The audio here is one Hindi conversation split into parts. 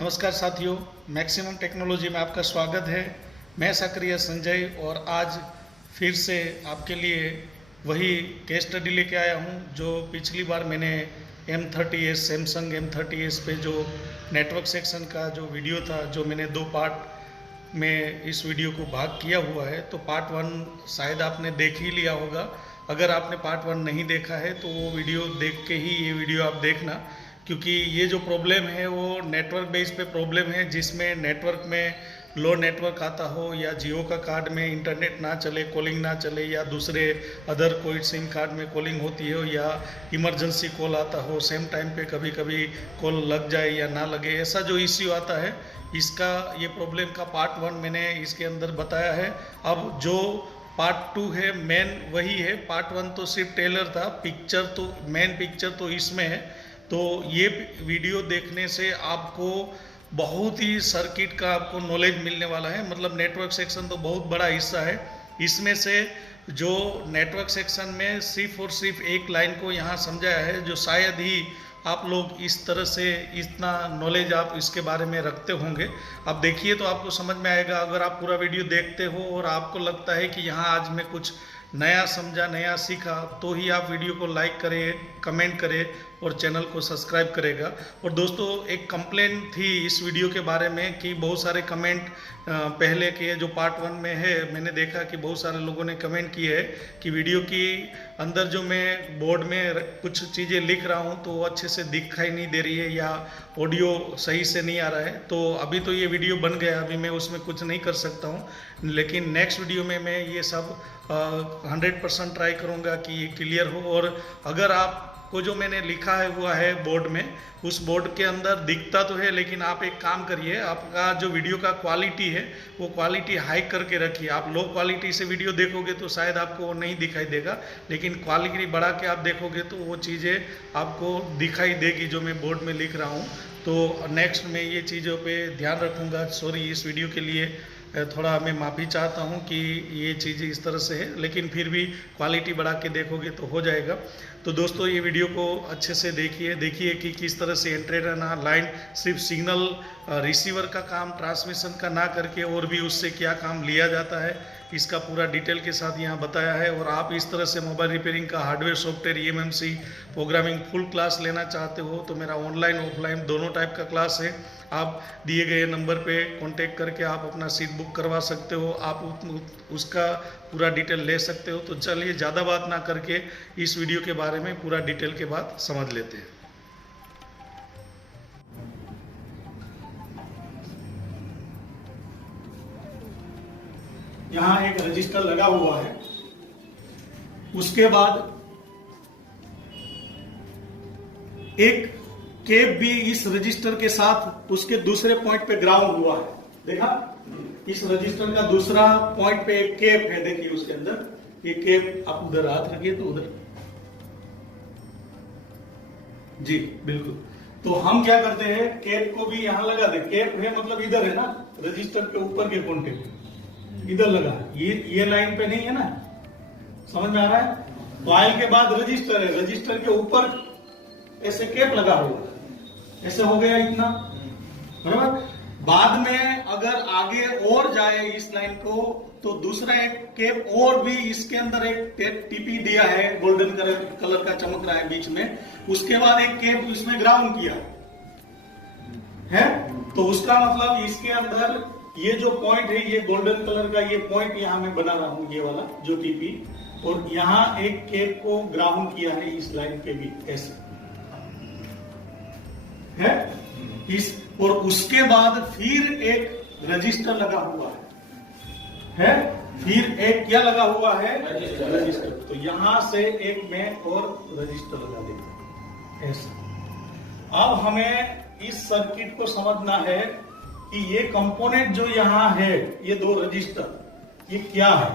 नमस्कार साथियों, मैक्सिमम टेक्नोलॉजी में आपका स्वागत है। मैं सक्रिय संजय और आज फिर से आपके लिए वही केस स्टडी लेके आया हूं जो पिछली बार मैंने M30s सैमसंग M30s पे जो नेटवर्क सेक्शन का जो वीडियो था, जो मैंने 2 पार्ट में इस वीडियो को भाग किया हुआ है। तो पार्ट 1 शायद आपने देख ही लिया होगा। अगर आपने पार्ट 1 नहीं देखा है तो वो वीडियो देख के ही ये वीडियो आप देखना, क्योंकि ये जो प्रॉब्लम है वो नेटवर्क बेस पे प्रॉब्लम है, जिसमें नेटवर्क में लो नेटवर्क आता हो या जियो का कार्ड में इंटरनेट ना चले, कॉलिंग ना चले, या दूसरे अदर कोई सिम कार्ड में कॉलिंग होती हो या इमरजेंसी कॉल आता हो, सेम टाइम पे कभी कभी कॉल लग जाए या ना लगे, ऐसा जो इश्यू आता है, इसका ये प्रॉब्लम का पार्ट 1 मैंने इसके अंदर बताया है। अब जो पार्ट 2 है मेन वही है। पार्ट 1 तो सिर्फ टेलर था, पिक्चर तो मेन पिक्चर तो इसमें है। तो ये वीडियो देखने से आपको बहुत ही सर्किट का आपको नॉलेज मिलने वाला है। मतलब नेटवर्क सेक्शन तो बहुत बड़ा हिस्सा है। इसमें से जो नेटवर्क सेक्शन में सिर्फ और सिर्फ एक लाइन को यहाँ समझाया है, जो शायद ही आप लोग इस तरह से इतना नॉलेज आप इसके बारे में रखते होंगे। अब देखिए तो आपको समझ में आएगा। अगर आप पूरा वीडियो देखते हो और आपको लगता है कि यहाँ आज मैं कुछ नया समझा, नया सीखा, तो ही आप वीडियो को लाइक करें, कमेंट करें और चैनल को सब्सक्राइब करेगा। और दोस्तों, एक कंप्लेंट थी इस वीडियो के बारे में कि बहुत सारे कमेंट पहले के जो पार्ट 1 में है, मैंने देखा कि बहुत सारे लोगों ने कमेंट किए है कि वीडियो की अंदर जो मैं बोर्ड में कुछ चीज़ें लिख रहा हूं तो वो अच्छे से दिखाई नहीं दे रही है या ऑडियो सही से नहीं आ रहा है। तो अभी तो ये वीडियो बन गया, अभी मैं उसमें कुछ नहीं कर सकता हूं, लेकिन नेक्स्ट वीडियो में मैं ये सब 100% ट्राई करूंगा कि ये क्लियर हो। और अगर आपको जो मैंने लिखा है हुआ है बोर्ड में, उस बोर्ड के अंदर दिखता तो है, लेकिन आप एक काम करिए, आपका जो वीडियो का क्वालिटी है वो क्वालिटी हाई करके रखिए। आप लो क्वालिटी से वीडियो देखोगे तो शायद आपको वो नहीं दिखाई देगा, लेकिन क्वालिटी बढ़ा के आप देखोगे तो वो चीज़ें आपको दिखाई देगी जो मैं बोर्ड में लिख रहा हूँ। तो नेक्स्ट में ये चीज़ों पे ध्यान रखूँगा। सॉरी, इस वीडियो के लिए थोड़ा मैं माफ़ी चाहता हूँ कि ये चीज़ इस तरह से है, लेकिन फिर भी क्वालिटी बढ़ा के देखोगे तो हो जाएगा। तो दोस्तों, ये वीडियो को अच्छे से देखिए कि किस तरह से एंटेना लाइन सिर्फ सिग्नल रिसीवर का काम, ट्रांसमिशन का ना करके और भी उससे क्या काम लिया जाता है, इसका पूरा डिटेल के साथ यहाँ बताया है। और आप इस तरह से मोबाइल रिपेयरिंग का hardware, software, EMMC programming full class लेना चाहते हो तो मेरा ऑनलाइन ऑफलाइन दोनों टाइप का क्लास है। आप दिए गए नंबर पे कांटेक्ट करके आप अपना सीट बुक करवा सकते हो, आप उसका पूरा डिटेल ले सकते हो। तो चलिए ज़्यादा बात ना करके इस वीडियो के बारे में पूरा डिटेल के बाद समझ लेते हैं। यहाँ एक रजिस्टर लगा हुआ है, उसके बाद एक केप भी इस रजिस्टर के साथ उसके दूसरे पॉइंट पे ग्राउंड हुआ है। देखा, इस रजिस्टर का दूसरा पॉइंट पे एक केप है, देखिए उसके अंदर ये केप। आप उधर हाथ रखिए तो उधर जी, बिल्कुल। तो हम क्या करते हैं, केप को भी यहां लगा दे। केप है मतलब इधर है ना, रजिस्टर के ऊपर के कॉन्टेक्ट इधर लगा, ये लाइन पे नहीं है ना, समझ में आ रहा है। वायल के बाद रजिस्टर है, रजिस्टर के ऊपर ऐसे केप लगा हुआ, ऐसे हो गया इतना, बराबर। बाद में अगर आगे और जाए इस लाइन को तो दूसरा एक केप और भी इसके अंदर एक टीपी दिया है, गोल्डन कलर का चमक रहा है बीच में। उसके बाद एक केप इसमें ग्राउंड किया है। तो उसका मतलब इसके अंदर ये जो पॉइंट है, ये गोल्डन कलर का ये पॉइंट यहां मैं बना रहा हूं, ये वाला जो टीपी, और यहां एक केप को ग्राउंड किया है इस लाइन पे भी, ऐसे है इस। और उसके बाद फिर एक रजिस्टर लगा हुआ है, फिर एक क्या लगा हुआ है, रजिस्टर। तो यहां से एक मैं और रजिस्टर लगा देता हूं, ऐसा। अब हमें इस सर्किट को समझना है कि ये कंपोनेंट जो यहां है, ये 2 रजिस्टर, ये क्या है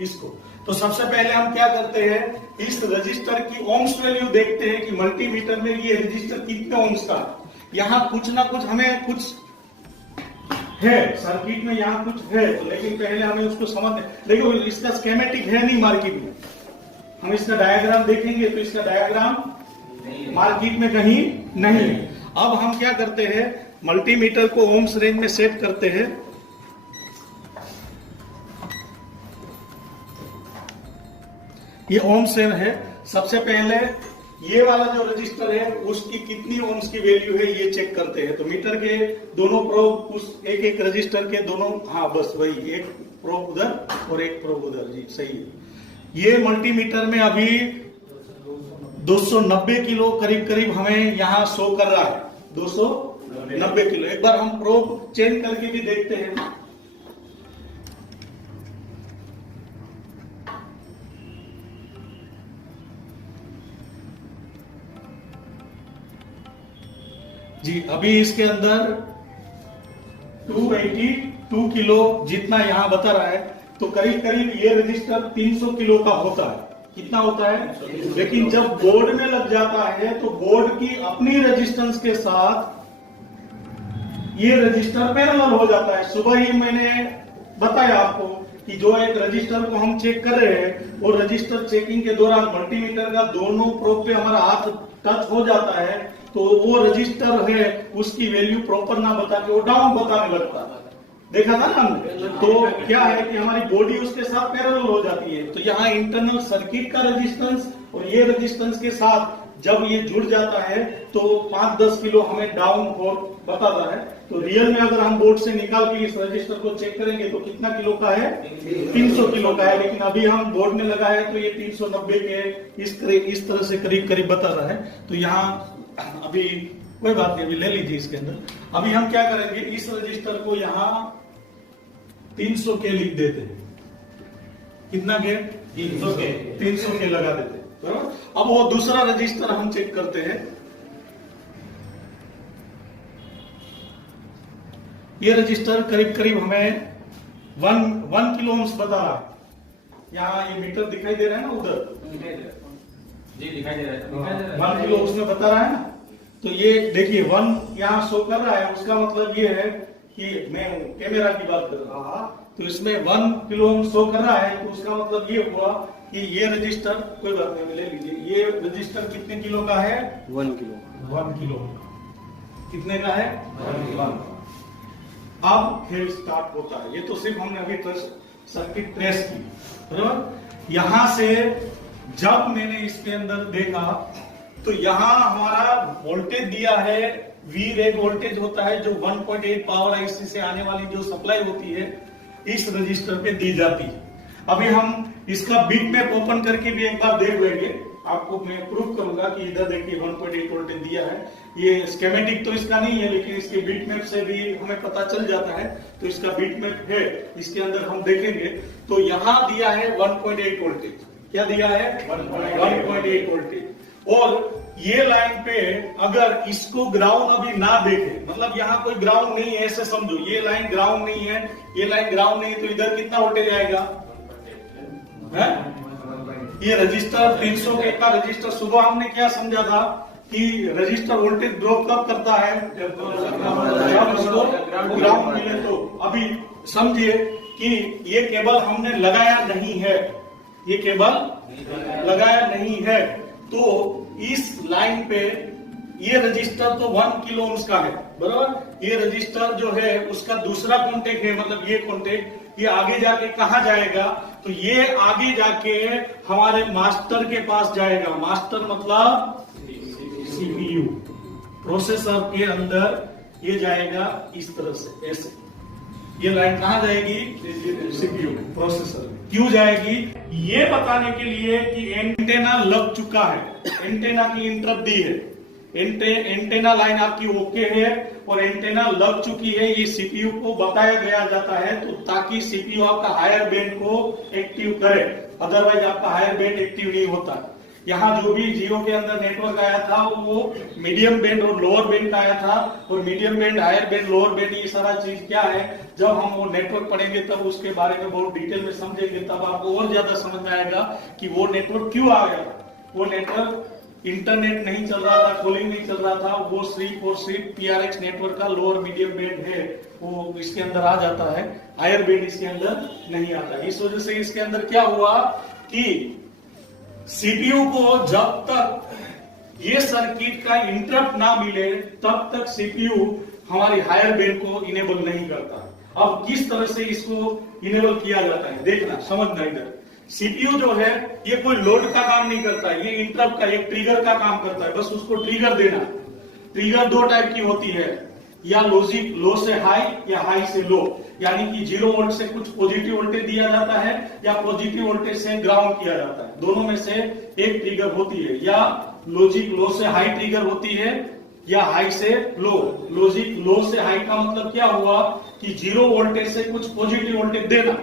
इसको। तो सबसे पहले हम क्या करते हैं, इस रजिस्टर की ओम्स वैल्यू देखते हैं कि मल्टीमीटर में ये रजिस्टर कितने ओम्स का। यहाँ कुछ ना कुछ हमें कुछ है सर्किट में, यहाँ कुछ है, तो लेकिन पहले हमें उसको समझ। देखो, इसका स्कीमेटिक है नहीं मार्केट में, हम इसका डायग्राम देखेंगे तो इसका डायग्राम मार्केट में कहीं नहीं है। अब हम क्या करते हैं, मल्टीमीटर को ओम्स रेंज में सेट करते हैं। ये ओम्स है। सबसे पहले ये वाला जो रजिस्टर है उसकी कितनी ओम्स की वैल्यू है ये चेक करते हैं। तो मीटर के दोनों प्रोब उस एक एक रजिस्टर के दोनों, हाँ बस वही, एक प्रोब उधर और एक प्रोब उधर, जी सही है। ये मल्टीमीटर में अभी 290 किलो करीब करीब हमें यहाँ शो कर रहा है, 290 किलो। एक बार हम प्रोब चेंज करके भी देखते हैं। जी अभी इसके अंदर 282 किलो जितना यहां बता रहा है, तो करीब करीब ये रजिस्टर 300 किलो का होता है। कितना होता है? लेकिन जब बोर्ड में लग जाता है तो बोर्ड की अपनी रेजिस्टेंस के साथ ये रजिस्टर पैरेलल हो जाता है। सुबह ही मैंने बताया आपको कि जो एक रजिस्टर को हम चेक कर रहे हैं, वो रजिस्टर चेकिंग के दौरान मल्टीमीटर का दोनों प्रोब पे हमारा हाथ टच हो जाता है, तो वो रजिस्टर है उसकी वैल्यू प्रॉपर ना बता के वो डाउन बताने लगता है। देखा था ना हमने? तो क्या है कि हमारी बॉडी उसके साथ पैरेलल हो जाती है। तो यहाँ इंटरनल सर्किट का रेजिस्टेंस और ये रेजिस्टेंस के साथ जब ये जुड़ जाता है तो 5-10 किलो हमें डाउन हो बताता है। तो रियल में अगर हम बोर्ड से निकाल के इस रजिस्टर को चेक करेंगे तो कितना किलो का है? 300 किलो का है। लेकिन अभी हम बोर्ड में लगा है तो ये 390 के इस तरह से करीब करीब बता रहा है। तो यहाँ अभी कोई बात नहीं, अभी ले लीजिए इसके अंदर। अभी हम क्या करेंगे, इस रजिस्टर को यहाँ 300 के लिख देते हैं। कितना के? 300 के लगा देते हैं। अब वो दूसरा रजिस्टर हम चेक करते हैं। ये रजिस्टर करीब करीब हमें 1 किलो ओम्स बता रहा है। यहाँ ये मीटर दिखाई दे रहा है ना, उधर जी दिखाई दे रहा है। 1 किलो उसमें बता रहा है ना। तो ये देखिए 1 यहाँ शो कर रहा है। उसका मतलब ये है कि मैं कैमरा की बात कर रहा हूँ, तो इसमें 1 किलो ओम शो कर रहा है। तो उसका मतलब ये हुआ कि ये रजिस्टर, कोई बात नहीं ले लीजिए, ये रजिस्टर कितने किलो का है? 1 किलो। 1 किलो कितने का है? 1। अब खेल स्टार्ट होता है। ये तो सिर्फ हमने अभी सर्किट ट्रेस की, बराबर। यहां से जब मैंने इसके अंदर देखा तो यहां हमारा वोल्टेज दिया है, वी रेट वोल्टेज होता है जो 1.8 पावर आईसी से आने वाली जो सप्लाई होती है इस रजिस्टर पे दी जाती है। अभी हम इसका बिट मैप ओपन करके भी एक बार देख लेंगे। आपको मैं प्रूफ करूंगा कि इधर देखिए 1.8 वोल्टेज दिया है। ये स्कीमेटिक तो इसका नहीं है, लेकिन इसके बिट मैप से भी हमें पता चल जाता है। तो इसका बिट मैप है, इसके अंदर हम देखेंगे। तो यहाँ दिया है 1.8 वोल्टेज। क्या दिया है? 1.8 वोल्टेज। और ये लाइन पे अगर इसको ग्राउंड अभी ना देखे, मतलब यहाँ कोई ग्राउंड नहीं है ऐसे समझो, ये लाइन ग्राउंड नहीं है, ये लाइन ग्राउंड नहीं है, तो इधर कितना वोल्टेज आएगा? ये रजिस्टर 300 के का रजिस्टर, सुबह हमने क्या समझा था कि रजिस्टर वोल्टेज ड्रॉप कब करता है? जब उसको ग्राउंड मिले। तो अभी समझिए कि ये केबल हमने लगाया नहीं है, ये केबल लगाया नहीं है। तो इस लाइन पे ये रजिस्टर तो 1 किलो ओम्स का है, बराबर। ये रजिस्टर जो है उसका दूसरा कॉन्टेक्ट है, मतलब ये कॉन्टेक्ट, ये आगे जाके कहा जाएगा? तो ये आगे जाके हमारे मास्टर के पास जाएगा। मास्टर मतलब सीपीयू, प्रोसेसर के अंदर ये जाएगा इस तरह से, ऐसे। ये लाइन कहाँ जाएगी? CPU, processor. क्यों जाएगी? ये बताने के लिए कि एंटेना लग चुका है, एंटेना की इंटरप्ट दी है, एंटेना लाइन आपकी ओके है और एंटेना लग चुकी है, ये सीपीयू को बताया गया जाता है। तो ताकि सीपीयू आपका हायर बैंड को एक्टिव करे, अदरवाइज आपका हायर बैंड एक्टिव नहीं होता। यहाँ जो भी जियो के अंदर नेटवर्क आया था वो मीडियम बैंड और लोअर बैंड का आया था। और medium band, higher band, lower band, ये सारा चीज क्या है, जब हम वो नेटवर्क पढ़ेंगे तब उसके बारे में बहुत डिटेल में समझेंगे, तब आपको और ज्यादा समझ में आएगा कि वो नेटवर्क क्यों आ गया। वो नेटवर्क इंटरनेट नहीं चल रहा था, कॉलिंग नहीं चल रहा था, वो सिर्फ और सिर्फ पीआरएक्स नेटवर्क का लोअर मीडियम बैंड है, वो इसके अंदर आ जाता है, हायर बैंड इसके अंदर नहीं आता। इस वजह से इसके अंदर क्या हुआ कि सीपीयू को जब तक ये सर्किट का इंटरप्ट ना मिले तब तक सीपीयू हमारी हायर बैंड को इनेबल नहीं करता। अब किस तरह से इसको इनेबल किया जाता है देखना, समझना। इधर सीपीयू जो है ये कोई लोड का काम नहीं करता, ये इंटरप्ट का एक ट्रिगर का काम करता है, बस उसको ट्रिगर देना। ट्रिगर दो टाइप की होती है, या लॉजिक लो से हाई या हाई से लो, यानी कि 0 वोल्ट से कुछ पॉजिटिव वोल्टेज दिया जाता है या पॉजिटिव वोल्टेज से ग्राउंड किया जाता है, दोनों में से एक ट्रिगर होती है। या लॉजिक लो से हाई ट्रिगर होती है या हाई से लो। लॉजिक लो से हाई का मतलब क्या हुआ कि 0 वोल्टेज से कुछ पॉजिटिव वोल्टेज देना,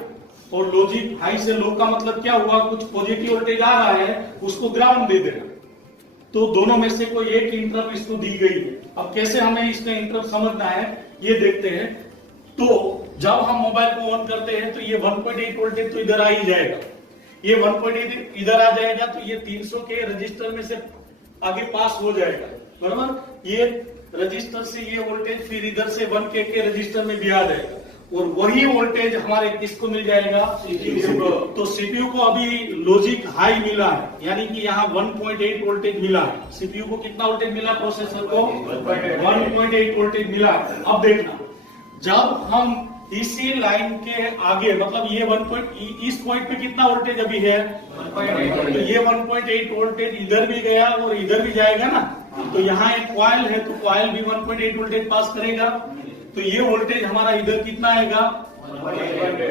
और लॉजिक हाई से लो का मतलब क्या हुआ, कुछ पॉजिटिव वोल्टेज आ रहा है उसको ग्राउंड दे देना। तो दोनों में से कोई एक इंटरप्ट इसको दी गई है। अब कैसे हमें इसका इंटरप्ट समझना है ये देखते हैं। तो जब हम मोबाइल को ऑन करते हैं तो ये 1.8 वोल्टेज तो इधर आ ही जाएगा, ये 1.8 इधर आ जाएगा, तो ये 300 के रजिस्टर में से आगे पास हो जाएगा, बराबर। ये रजिस्टर से ये वोल्टेज फिर इधर से 1K के रजिस्टर में भी आ जाएगा, और वही वोल्टेज हमारे किसको मिल जाएगा, सीपीयू को। तो सीपीयू को अभी लॉजिक हाई मिला है, यानी कि यहाँ 1.8 वोल्टेज मिला है। सीपीयू को कितना वोल्टेज मिला, प्रोसेसर को 1.8 वोल्टेज मिला। अब देखना, जब हम इसी लाइन के आगे, मतलब ये इस पॉइंट पे कितना वोल्टेज अभी है, तो ये 1.8 वोल्टेज इधर भी गया और इधर भी जाएगा ना, तो यहाँ एक कॉइल है, तो कॉइल भी 1.8 वोल्टेज पास करेगा, तो ये वोल्टेज हमारा इधर कितना आएगा,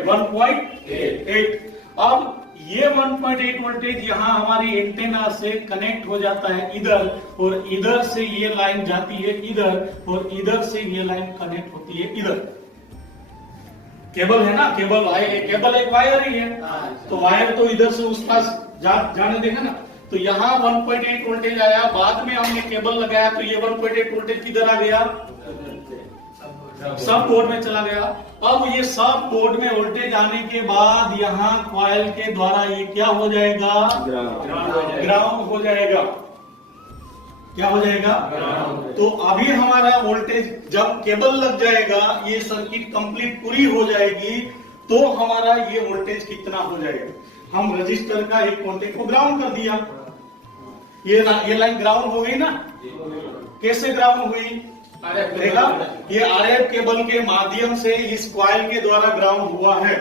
1.8। अब ये 1.8 वोल्टेज यहाँ हमारी एंटेना से कनेक्ट हो जाता है इधर, और इधर से ये लाइन जाती है इधर, और इधर से ये लाइन कनेक्ट होती है इधर। केबल है ना, केबल एक वायर ही है, तो वायर तो इधर से उस पास जाने देगा ना। तो यहाँ 1.8 वोल्टेज आया, बाद में हमने केबल लगाया तो ये 1.8 वोल्टेज किधर आ गया, सब बोर्ड में चला गया। अब ये सब बोर्ड में वोल्टेज आने के बाद यहाँ कॉइल के द्वारा ये क्या हो जाएगा, ग्राउंड हो जाएगा। क्या हो जाएगा, तो अभी हमारा वोल्टेज जब केबल लग जाएगा, ये सर्किट कंप्लीट पूरी हो जाएगी, तो हमारा ये वोल्टेज कितना हो जाएगा। हम रजिस्टर का एक कॉन्टेक्ट को ग्राउंड कर दिया, ये लाइन ग्राउंड हो गई ना। कैसे ग्राउंड हुई, देखा, ये आरएफ केबल के माध्यम से इस कॉइल के द्वारा ग्राउंड हुआ है,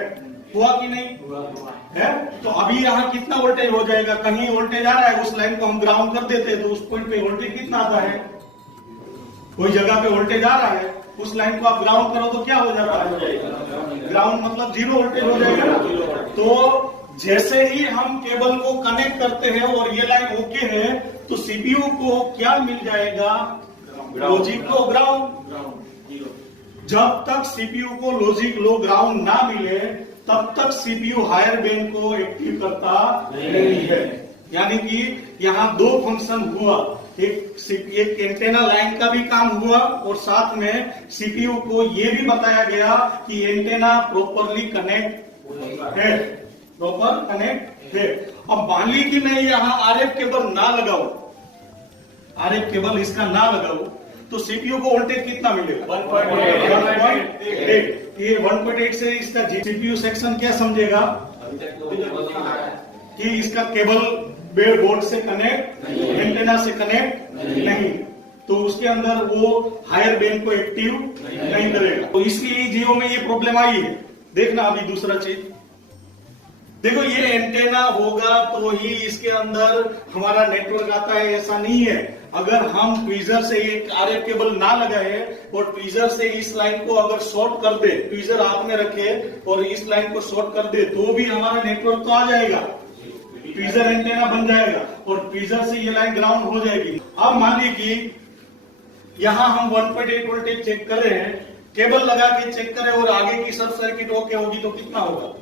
हुआ कि नहीं है। तो अभी यहाँ कितना वोल्टेज हो जाएगा, कहीं वोल्टेज आ रहा है, उस लाइन को हम ग्राउंड कर देते हैं तो उस पॉइंट पे वोल्टेज कितना आता है, कोई जगह पे वोल्टेज आ रहा है, उस लाइन को आप ग्राउंड करो तो क्या हो जाता है, ग्राउंड मतलब 0 वोल्टेज हो जाएगा ना। तो जैसे ही हम केबल को कनेक्ट करते हैं और ये लाइन ओके है, तो सीपीयू को क्या मिल जाएगा, लॉजिक लो ग्राउंड। जब तक सीपीयू को लॉजिक लो ग्राउंड ना मिले तब तक सीपीयू हायर बैंड को एक्टिव करता नहीं है। यानी कि यहाँ दो फंक्शन हुआ, एक एंटेना लाइन का भी काम हुआ, और साथ में सीपीयू को ये भी बताया गया कि एंटेना प्रॉपरली कनेक्ट है, प्रॉपर कनेक्ट है। अब मान ली कि मैं यहाँ आरएफ केबल ना लगाऊं, आरएफ केबल इसका ना लगाऊं, तो सीपीयू को वोल्टेज कितना मिलेगा, 1.8। ये 1.8 से इसका सीपीयू सेक्शन क्या समझेगा कि इसका केबल बोर्ड से कनेक्ट, एंटेना से कनेक्ट नहीं, तो उसके अंदर वो हायर बैंड को एक्टिव नहीं करेगा। तो इसलिए जियो में ये प्रॉब्लम आई है। देखना अभी दूसरा चीज देखो, ये एंटेना होगा तो ही इसके अंदर हमारा नेटवर्क आता है, ऐसा नहीं है। अगर हम ट्वीजर से एक आरएफ केबल ना लगाए और ट्वीजर से इस लाइन को अगर शॉर्ट कर दे, ट्वीजर हाथ में रखे और इस लाइन को शॉर्ट कर दे, तो भी हमारा नेटवर्क तो आ जाएगा, ट्वीजर एंटेना बन जाएगा और ट्वीजर से ये लाइन ग्राउंड हो जाएगी। अब मान लीजिए कि यहाँ हम 1.8 वोल्टेज चेक कर रहे हैं, केबल लगा के चेक करें और आगे की सब सर्किट ओके होगी तो कितना होगा,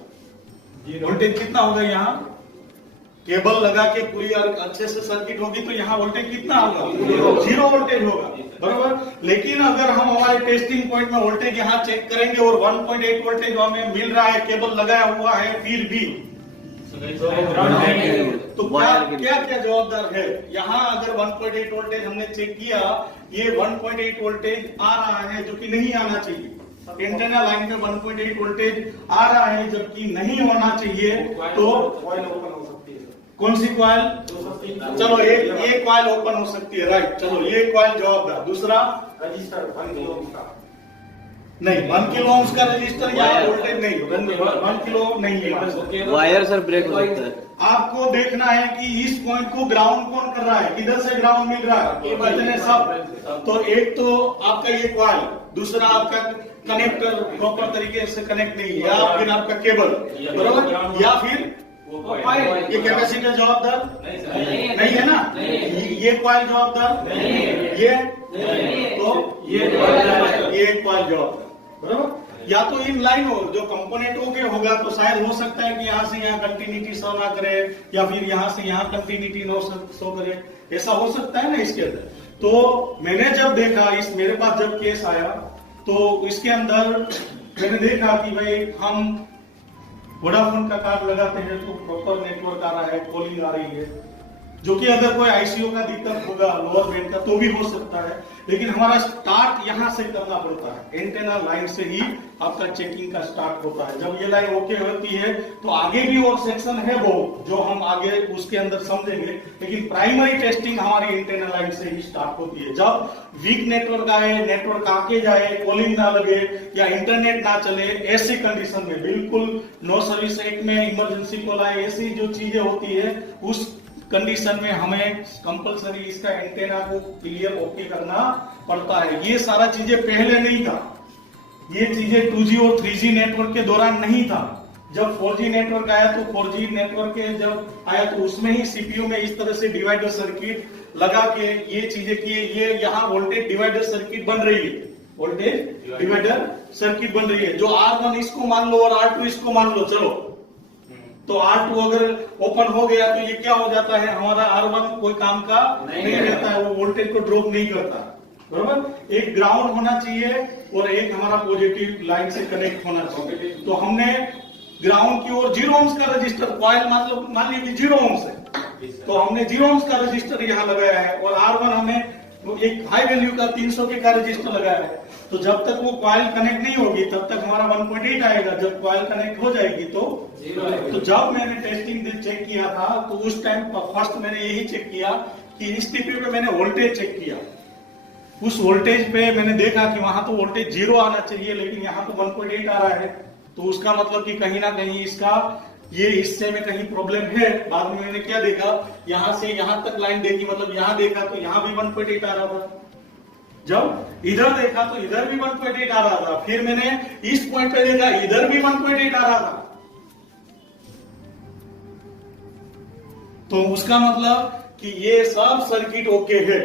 वोल्टेज कितना होगा, यहाँ केबल लगा के पूरी अच्छे से सर्किट होगी तो यहाँ वोल्टेज कितना होगा, 0 वोल्टेज होगा, बराबर। लेकिन अगर हम हमारे टेस्टिंग पॉइंट में वोल्टेज यहाँ चेक करेंगे और 1.8 वोल्टेज हमें मिल रहा है, केबल लगाया हुआ है, फिर भी तो क्या क्या जवाबदार है। यहाँ अगर 1.8 वोल्टेज हमने चेक किया, ये 1.8 वोल्टेज आ रहा है जो कि नहीं आना चाहिए, एंटेना लाइन में 1.8 वोल्टेज आ रहा है जबकि नहीं होना चाहिए, तो कौन सी कॉइल, चलो एक कॉइल ओपन हो सकती है, राइट। चलो ये कॉइल जवाबदार। दूसरा रजिस्टर 1 किलो का नहीं, 1 किलो ओम्स का रजिस्टर या वोल्टेज नहीं, 1 किलो नहीं है। वायर सर ब्रेक हो सकता है। आपको देखना है कि इस पॉइंट को ग्राउंड कौन कर रहा है, किधर से ग्राउंड मिल रहा है, ये बचने सब। तो एक तो आपका ये कॉइल, दूसरा आपका कनेक्टर प्रॉपर तरीके से कनेक्ट नहीं है, या फिर आपका केबल, बराबर, या फिर ये कैपेसिटर जवाबदार नहीं है ना, ये कॉइल जवाबदार, ये तो ये कॉइल जवाबदार, बराबर। या तो इन लाइन हो जो कंपोनेंट के होगा तो शायद हो सकता है कि यहाँ से यहाँ कंटिन्यूटी शो ना करे, या फिर यहाँ से यहाँ कंटिन्यूटी न शो करे, ऐसा हो सकता है ना इसके अंदर। तो मैंने जब देखा इस मेरे पास जब केस आया तो इसके अंदर मैंने देखा कि भाई हम वोडाफोन का कार्ड लगाते हैं तो प्रॉपर नेटवर्क आ रहा है, कॉलिंग आ रही है, जो कि अगर कोई आईसीओ का दिक्कत होगा लोअर बैंड का तो भी हो सकता है, लेकिन हमारा स्टार्ट यहां से करना पड़ता है, एंटेना लाइन से ही आपका चेकिंग का स्टार्ट होता है। जब ये लाइन ओके होती है तो आगे भी और सेक्शन है वो जो हम आगे उसके अंदर समझेंगे, लेकिन प्राइमरी टेस्टिंग हमारी एंटेना लाइन से ही स्टार्ट होती है। जब वीक नेटवर्क आए, नेटवर्क आके जाए, कॉलिंग ना लगे या इंटरनेट ना चले, ऐसी कंडीशन में बिल्कुल नो सर्विस एक्ट में इमरजेंसी कॉल आए, ऐसी जो चीजें होती है उस कंडीशन में हमें कंपलसरी इसका एंटेना को क्लियर ओके करना पड़ता है। ये सारा चीजें पहले नहीं था, ये चीजें 2G और 3G नेटवर्क के दौरान नहीं था। जब 4G नेटवर्क आया तो 4G नेटवर्क के जब आया तो उसमें ही सीपीयू में इस तरह से डिवाइडर सर्किट लगा के ये चीजें किए, ये यहाँ वोल्टेज डिवाइडर सर्किट बन रही है, वोल्टेज डिवाइडर सर्किट बन रही है। जो R1 इसको मान लो और R2 इसको मान लो, चलो तो R2 अगर ओपन हो गया तो ये क्या हो जाता है, हमारा R1 कोई काम का नहीं रहता है, वो वोल्टेज को ड्रॉप नहीं करता, बराबर। एक ग्राउंड होना चाहिए और एक हमारा पॉजिटिव लाइन से कनेक्ट होना चाहिए। तो हमने ग्राउंड की ओर 0 ओम्स का रजिस्टर, कॉइल मतलब मान लीजिए 0 ओम्स है, तो हमने 0 ओम्स का रजिस्टर यहाँ लगाया है और R1 हमने एक हाई वैल्यू का 300 के का रजिस्टर लगाया है। तो जब तक वो कॉइल कनेक्ट नहीं होगी तब तक हमारा 1.8 आएगा, जब कॉइल कनेक्ट हो जाएगी तो जब मैंने टेस्टिंग चेक किया था तो उस टाइम फर्स्ट मैंने यही चेक किया कि इस टीपी पे मैंने वोल्टेज चेक किया, उस वोल्टेज पे मैंने देखा कि वहां तो वोल्टेज 0 आना चाहिए लेकिन यहाँ तो 1.8 आ रहा है, तो उसका मतलब कि कहीं ना कहीं इसका ये हिस्से में कहीं प्रॉब्लम है। बाद में मैंने क्या देखा, यहाँ से यहाँ तक लाइन देखी, मतलब यहाँ देखा तो यहाँ भी 1.8 आ रहा था, जब इधर देखा तो इधर भी 1.8 आ रहा था, फिर मैंने इस पॉइंट पे देखा इधर भी 1.8 आ रहा था, तो उसका मतलब कि ये सब सर्किट ओके है,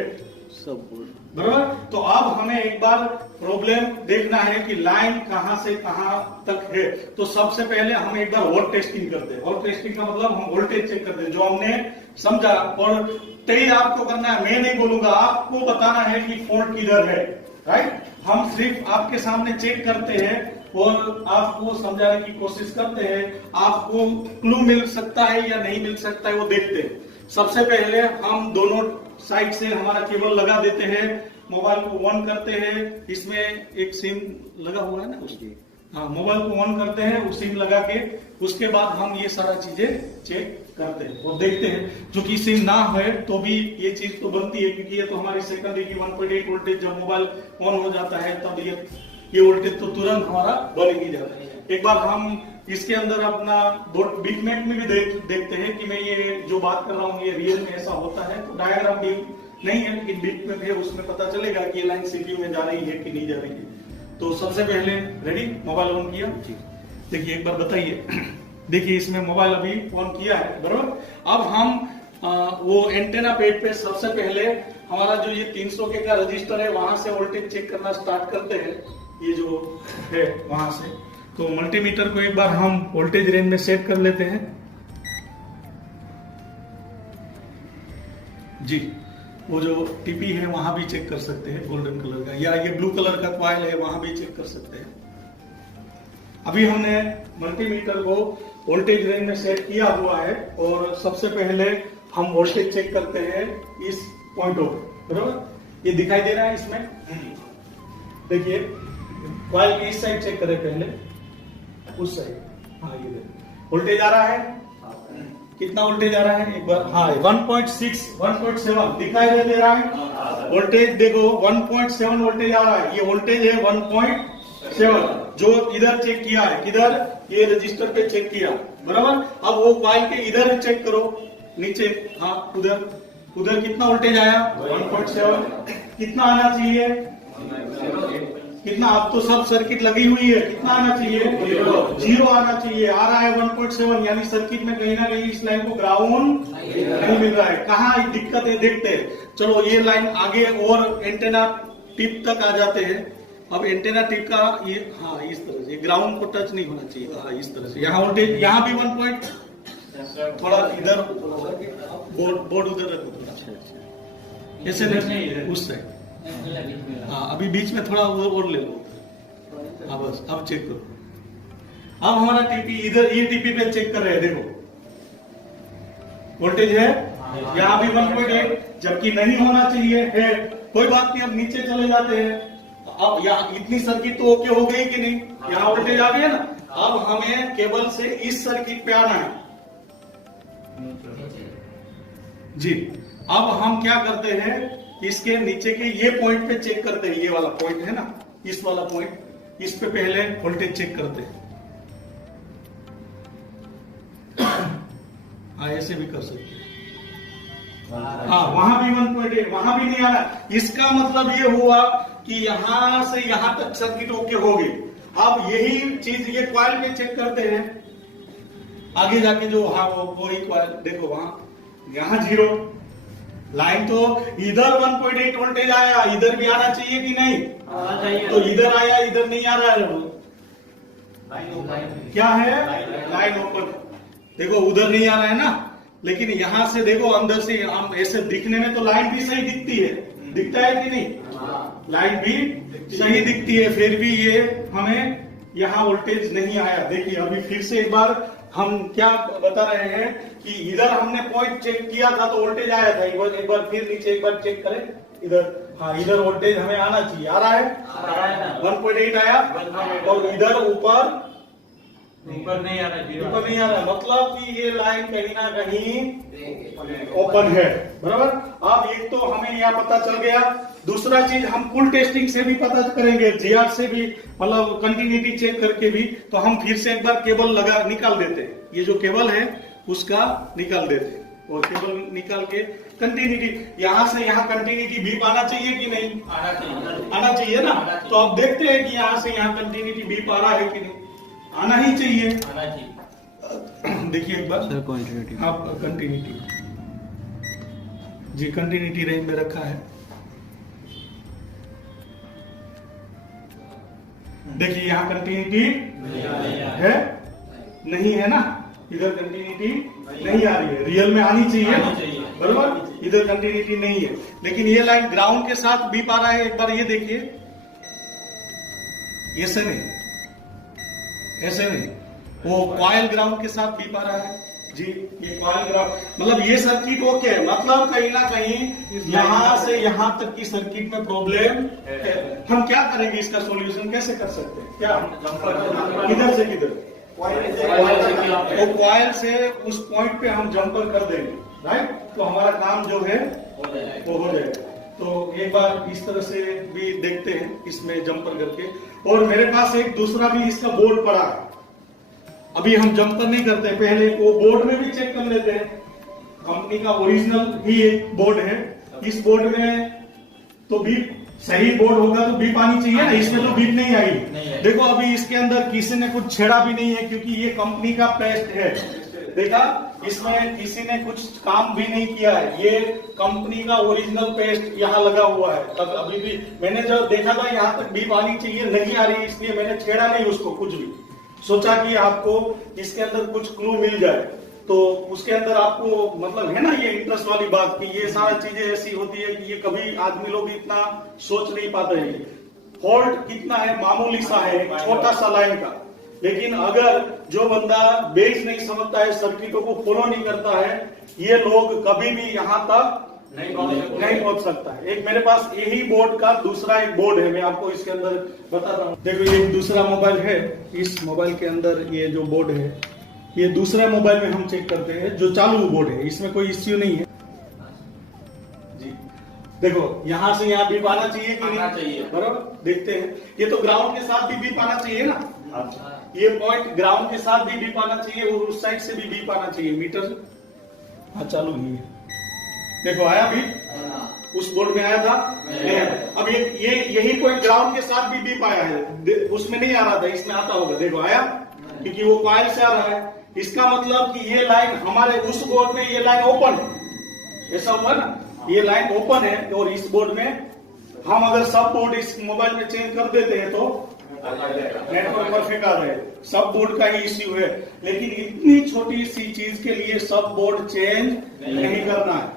सब बराबर। तो अब हमें एक बार प्रॉब्लम देखना है कि लाइन कहां से कहां तक है। तो सबसे पहले हम एक बार वोल्ट टेस्टिंग करते हैं। वोल्ट टेस्टिंग का मतलब हम वोल्टेज चेक करते हैं, जो हमने समझा, और तेज आपको करना है, मैं नहीं बोलूंगा, आपको बताना है कि फॉल्ट किधर है, राइट। हम सिर्फ आपके सामने चेक करते हैं और आपको समझाने की कोशिश करते हैं, आपको क्लू मिल सकता है या नहीं मिल सकता है वो देखते हैं। सबसे पहले हम दोनों साइड से हमारा केबल लगा देते हैं, मोबाइल को ऑन करते हैं, इसमें एक सिम लगा हुआ है ना उसकी, हाँ, मोबाइल को ऑन करते हैं, वो सिम लगा के उसके बाद हम ये सारा चीजें चेक करते हैं और देखते हैं। जो कि सिम ना है तो भी ये चीज तो बनती है, क्योंकि ये तो हमारी सेकेंडरी की 1.8 वोल्टेज जब मोबाइल ऑन हो जाता है तब ये वोल्टेज तो तुरंत हमारा बन ही जाता है। एक बार हम इसके अंदर अपना बिटमैप में भी देखते हैं कि मैं ये जो बात कर रहा हूँ ये रियल में ऐसा होता है, तो डायग्राम भी नहीं है लेकिन बिटमैप है, उसमें पता चलेगा कि ये लाइन सीपीयू में जा रही है कि नहीं जा रही है। तो सबसे पहले रेडी, मोबाइल ऑन किया, देखिए एक बार बताइए, देखिए इसमें मोबाइल अभी ऑन किया है, बराबर। अब हम वो एंटेना पेड पे सबसे पहले हमारा जो ये 300 के का रजिस्टर है वहां से वोल्टेज चेक करना स्टार्ट करते हैं, ये जो है वहां से। तो मल्टीमीटर को एक बार हम वोल्टेज रेंज में सेट कर लेते हैं जी। वो जो टीपी है वहां भी चेक कर सकते हैं गोल्डन कलर का, या ये ब्लू कलर का कॉइल है वहां भी चेक कर सकते हैं। अभी हमने मल्टीमीटर को वोल्टेज रेंज में सेट किया हुआ है और सबसे पहले हम वोल्टेज चेक करते हैं इस पॉइंट पर, बराबर। ये दिखाई दे रहा है इसमें, देखिए कॉइल की इस साइड चेक करें पहले, उस साइड, हाँ ये वोल्टेज आ रहा है, कितना वोल्टेज आ रहा है एक बार, हाँ 1.6 1.7 दिखाई दे रहा है वोल्टेज, देखो 1.7 वोल्टेज आ रहा है, ये वोल्टेज है 1.7 जो इधर चेक किया है, किधर ये रजिस्टर पे चेक किया, बराबर। अब वो कॉइल के इधर चेक करो नीचे, हाँ उधर उधर कितना वोल्टेज आया 1.7, कितना आना चाहिए, कितना, अब तो सब सर्किट लगी हुई है, कितना आना चाहिए 0 आना चाहिए, आ रहा है 1.7, यानी सर्किट में कहीं ना कहीं इस लाइन को ग्राउंड नहीं मिल रहा है। कहाँ दिक्कत है देखते हैं, चलो ये लाइन आगे और एंटेना टिप तक आ जाते हैं। अब एंटेना टिप का ये, हाँ इस तरह से ग्राउंड को टच नहीं होना चाहिए, हाँ इस तरह से, यहाँ वोल्टेज यहाँ भी 1 पॉइंट, थोड़ा इधर बोर्ड उधर रखो थोड़ा, ऐसे नहीं उस साइड, हाँ अभी बीच में थोड़ा और ले लो, हाँ बस अब चेक करो। अब हमारा टीपी इधर ये टीपी पे चेक कर रहे हैं, देखो वोल्टेज है यहाँ भी 1.8, जबकि नहीं होना चाहिए है, कोई बात नहीं। अब नीचे चले जाते हैं, अब यहाँ इतनी सर्किट तो ओके हो गई कि नहीं, यहाँ वोल्टेज आ गया ना। अब हमें केबल से इस सर्किट पे आना है जी। अब हम क्या करते हैं, इसके नीचे के ये पॉइंट पे चेक करते हैं, ये वाला पॉइंट है ना, इस वाला पॉइंट, इस पे पहले वोल्टेज चेक करते हैं। हाँ ऐसे भी कर सकते हैं, हाँ वहां भी 1.8, वहां भी नहीं आ रहा, इसका मतलब ये हुआ कि यहां से यहां तक सर्किट ओके हो गई। अब यही चीज ये कॉइल पे चेक करते हैं, आगे जाके जो, हाँ वो ही कॉइल देखो, वहां यहां 0, लाइन तो इधर 1.8 वोल्टेज आया, इधर भी आना चाहिए कि नहीं, तो इधर आया, इधर नहीं आ रहा है, क्या है लाइन ओपन, देखो उधर नहीं आ रहा है ना, लेकिन यहां से देखो अंदर से हम ऐसे दिखने में तो लाइन भी सही दिखती है, दिखता है कि नहीं, लाइन भी सही दिखती है, फिर भी ये हमें यहाँ वोल्टेज नहीं आया। देखिए अभी फिर से एक बार हम क्या बता रहे हैं कि इधर हमने पॉइंट चेक किया था तो वोल्टेज आया था, एक बार फिर नीचे एक बार चेक करें इधर, हाँ इधर वोल्टेज हमें आना चाहिए, आ रहा है 1.8 आया, और इधर ऊपर नहीं आ रहा है, ऊपर नहीं आ रहा है, मतलब कि ये लाइन कहीं ना कहीं ओपन है, बराबर। अब एक तो हमें यहाँ पता चल गया, दूसरा चीज हम पुल टेस्टिंग से भी पता करेंगे, जीआर से भी, मतलब कंटिन्यूटी चेक करके भी। तो हम फिर से एक बार केबल लगा निकाल देते हैं, ये जो केबल है उसका निकाल देते हैं, और केबल निकाल के कंटिन्यूटी, यहाँ से यहाँ कंटिन्यूटी बीप आना चाहिए कि नहीं, आना चाहिए ना। तो अब देखते हैं कि यहाँ से यहाँ कंटिन्यूटी बीप आ रहा है कि नहीं, आना ही चाहिए, देखिए एक बार हाँ कंटिन्यूटी जी, कंटिन्यूटी रेंज में रखा है, देखिए यहाँ कंटिन्यूटी है नहीं है ना, इधर कंटिन्यूटी नहीं आ रही है, रियल में आनी चाहिए बराबर, इधर कंटिन्यूटी नहीं है, लेकिन ये लाइन ग्राउंड के साथ बीप आ रहा है। एक बार ये देखिए, ऐसे नहीं, ऐसे नहीं, वो कॉइल ग्राउंड के साथ बीप आ रहा है जी, ये कॉइल ग्राउंड, मतलब ये सर्किट ओके है, मतलब कहीं ना कहीं यहाँ से यहाँ तक की सर्किट में प्रॉब्लम है। हम क्या करेंगे, इसका सॉल्यूशन कैसे कर सकते हैं, क्या किधर से किधर, तो कॉइल से उस पॉइंट पे हम जंपर कर देंगे, राइट, तो हमारा काम जो है वो हो जाएगा। तो एक बार इस तरह से भी देखते हैं, इसमें जंपर करके। और मेरे पास एक दूसरा भी इसका बोर्ड पड़ा है, अभी हम जंपर नहीं करते, पहले वो बोर्ड में भी चेक कर लेते हैं, कंपनी का ओरिजिनल ही एक बोर्ड है, इस बोर्ड में तो बीप सही बोर्ड होगा तो बीप आनी चाहिए ना, इसमें तो बीप नहीं आई। देखो अभी इसके अंदर किसी ने कुछ छेड़ा भी नहीं है, क्योंकि ये कंपनी का पेस्ट है, देखा, इसमें किसी ने कुछ काम भी नहीं किया है, ये कंपनी का ओरिजिनल पेस्ट यहाँ लगा हुआ है। तब अभी भी मैंने जब देखा था यहाँ तक बीप आनी चाहिए, नहीं आ रही, इसलिए मैंने छेड़ा नहीं उसको कुछ भी, सोचा कि आपको इसके अंदर कुछ क्लू मिल जाए। तो उसके अंदर आपको मतलब है ना ये इंटरेस्ट वाली बात, कि ये सारी चीजें ऐसी होती है कि ये कभी आदमी लोग इतना सोच नहीं पाते हैं। फॉल्ट कितना है, मामूली सा है, छोटा सा लाइन का, लेकिन अगर जो बंदा बेस नहीं समझता है, सर्किटों को फॉलो नहीं करता है, ये लोग कभी भी यहाँ तक नहीं पहुंच सकता है। एक मेरे पास यही बोर्ड का दूसरा एक बोर्ड है, मैं आपको इसके अंदर बताता हूँ। देखो ये दूसरा मोबाइल है, इस मोबाइल के अंदर ये जो बोर्ड है, ये दूसरा मोबाइल में हम चेक करते हैं जो चालू बोर्ड है, इसमें कोई इश्यू नहीं है जी। देखो यहाँ से यहाँ बीप आना चाहिए कि नहीं? आना चाहिए। बराबर, देखते हैं। ये तो ग्राउंड के साथ भी बीप आना चाहिए ना, ये पॉइंट ग्राउंड के साथ भी बीप आना चाहिए और उस साइड से भी बीप आना चाहिए। मीटर हाँ चालू नहीं है, देखो आया बीप, उस बोर्ड में आया था नहीं आया। अब ये यही पॉइंट ग्राउंड के साथ भी बीप आया है, उसमें नहीं आ रहा था, इसमें आता होगा, देखो आया, क्योंकि वो कॉइल से आ रहा है। इसका मतलब कि ये लाइन हमारे उस बोर्ड में ये लाइन ओपन है, ऐसा हुआ ना, ये लाइन ओपन है। और इस बोर्ड में हम अगर सब बोर्ड इस मोबाइल में चेंज कर देते हैं तो नेटवर्क परफेक्ट आ रहे, सब बोर्ड का ही इश्यू है। लेकिन इतनी छोटी सी चीज के लिए सब बोर्ड चेंज नहीं करना है,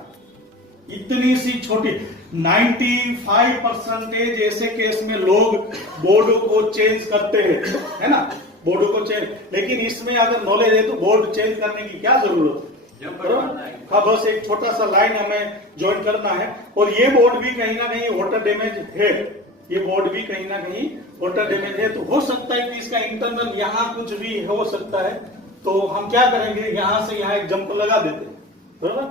इतनी सी छोटी 95% ऐसे केस में लोग बोर्ड को चेंज करते हैं, है ना, बोर्ड को चेंज। लेकिन इसमें अगर नॉलेज है तो बोर्ड चेंज करने की क्या जरूरत है? हाँ, बस एक छोटा सा लाइन हमें ज्वाइन करना है। और ये बोर्ड भी कहीं ना कहीं वाटर डैमेज है, ये बोर्ड भी कहीं ना कहीं वाटर डैमेज है। तो हो सकता है कि इसका इंटरनल यहाँ कुछ भी हो सकता है, तो हम क्या करेंगे, यहाँ से यहाँ एक जंप लगा देते हैं, बराबर।